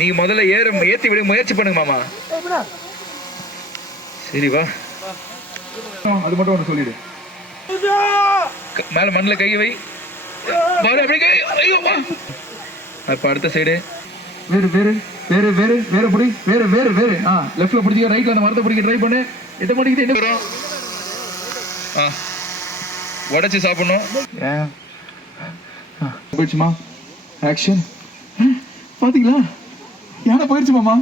நீங்க முதல்ல ஏத்தி விட முயற்சி பண்ணுங்க மாமா. சரி வா, அது மட்டும் ஒன்று சொல்லிடு. மேல மண்ணில் கை வை. அப்ப அடுத்த சைடு வேறு வேறு வேறு வேறு வேறு பிடி வேறு வேறு வேறு லெஃப்ட்ல பிடிச்சிக்க, ரைட்ல அந்த மரத்தை பிடிக்க ட்ரை பண்ணு. எட்ட மாட்டேங்குது. என்ன வரும்? உடைச்சு சாப்பிடணும். போயிடுச்சுமா. ஆக்ஷன். பாத்தீங்களா, யானை போயிடுச்சு மாமா.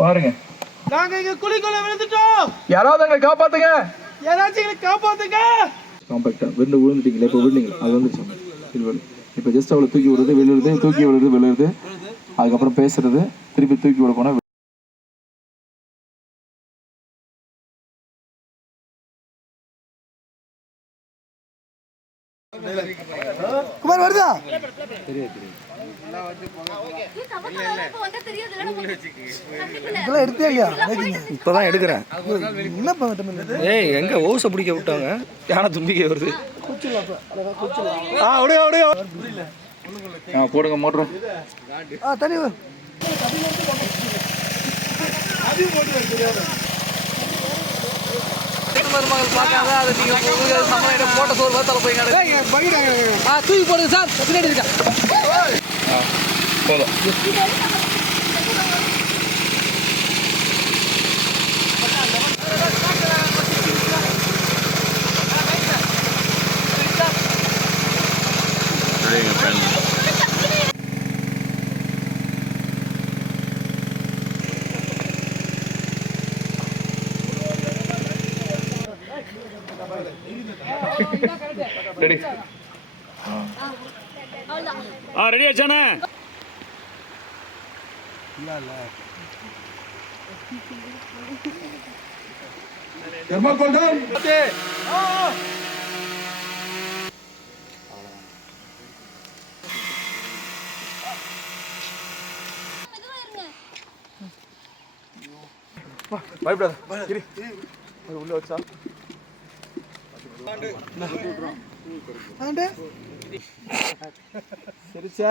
பாருங்க, நாங்க இங்க குழிக்குள்ள விழுந்துட்டோம். யாராவது எங்களை காப்பாத்துங்க. யாராச்சும் எங்களை காப்பாத்துங்க. காம்பாக்டா விழுந்து விழுந்துட்டீங்களா? இப்போ விழுந்தீங்களா? அது வந்துருச்சு. இப்போ ஜஸ்ட் அவளை தூக்கி விடுறது, விழுறது, தூக்கி விழுறது, விழுறது, அதுக்கப்புறம் பேசுறது, திருப்பி தூக்கி விட போனா குமார் வருதா? இதெல்லாம் எடுத்தே இல்லையா? இப்பதான் எடுக்கிறேன். ஏய், எங்க ஓசை பிடிக்க விட்டாங்க, யானை தும்பிக்கை வருது. போடுங்க மோட்டர். தனி பார்க்காத அதை நீங்க போட்ட சோறு தலை போய் தூக்கி போடுங்க சார். பின்னாடி இருக்கா போதும். ரெடி? ரெடி ஆச்சானே? பயப்படாத. உள்ள வச்சா சிரிச்சா